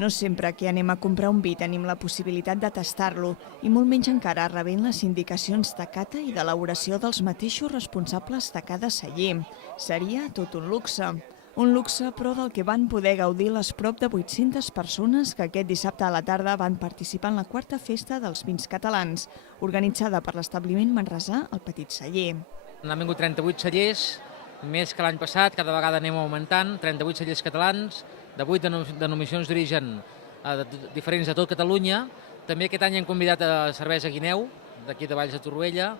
No sempre que anem a comprar un vi tenim la possibilitat de tastar-lo i molt menys encara rebent les indicacions de cata i d'elaboració dels mateixos responsables de cada celler. Seria tot un luxe. Un luxe, però, del que van poder gaudir les prop de 800 persones que aquest dissabte a la tarda van participar en la quarta festa dels vins catalans, organitzada per l'establiment manresà El Petit Celler. Han vingut 38 cellers, més que l'any passat, cada vegada anem augmentant, 38 cellers catalans, de 8 denominacions d'origen diferents de tot Catalunya. També aquest any hem convidat a Cervesa Guineu, d'aquí de Valls de Torroella,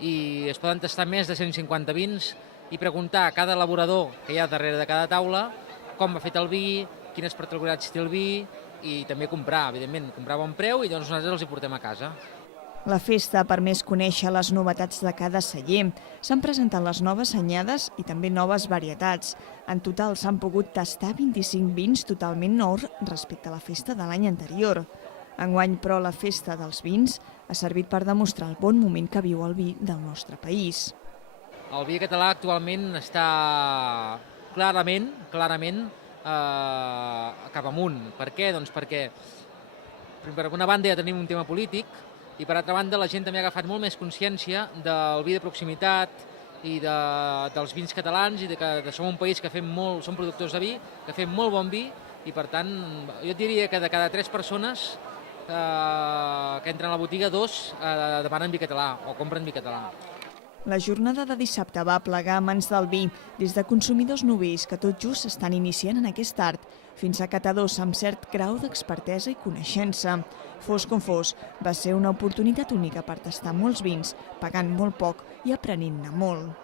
i es poden tastar més de 150 vins i preguntar a cada elaborador que hi ha darrere de cada taula com ha fet el vi, quines particularitats té el vi, i també comprar, evidentment, comprar a bon preu i llavors nosaltres els hi portem a casa. La festa ha permès conèixer les novetats de cada celler. S'han presentat les noves anyades i també noves varietats. En total s'han pogut tastar 25 vins totalment nous respecte a la festa de l'any anterior. Enguany, però, la festa dels vins ha servit per demostrar el bon moment que viu el vi del nostre país. El vi català actualment està clarament cap amunt. Per què? Doncs perquè, per una banda, ja tenim un tema polític, i per altra banda la gent també ha agafat molt més consciència del vi de proximitat i dels vins catalans i que som un país que som productors de vi, que fem molt bon vi i per tant jo et diria que de cada 3 persones que entren a la botiga 2 demanen vi català o compren vi català. La jornada de dissabte va plegar a mans del vi, des de consumidors novells que tot just s'estan iniciant en aquest art, fins a catadors amb cert grau d'expertesa i coneixença. Fos com fos, va ser una oportunitat única per tastar molts vins, pagant molt poc i aprenent-ne molt.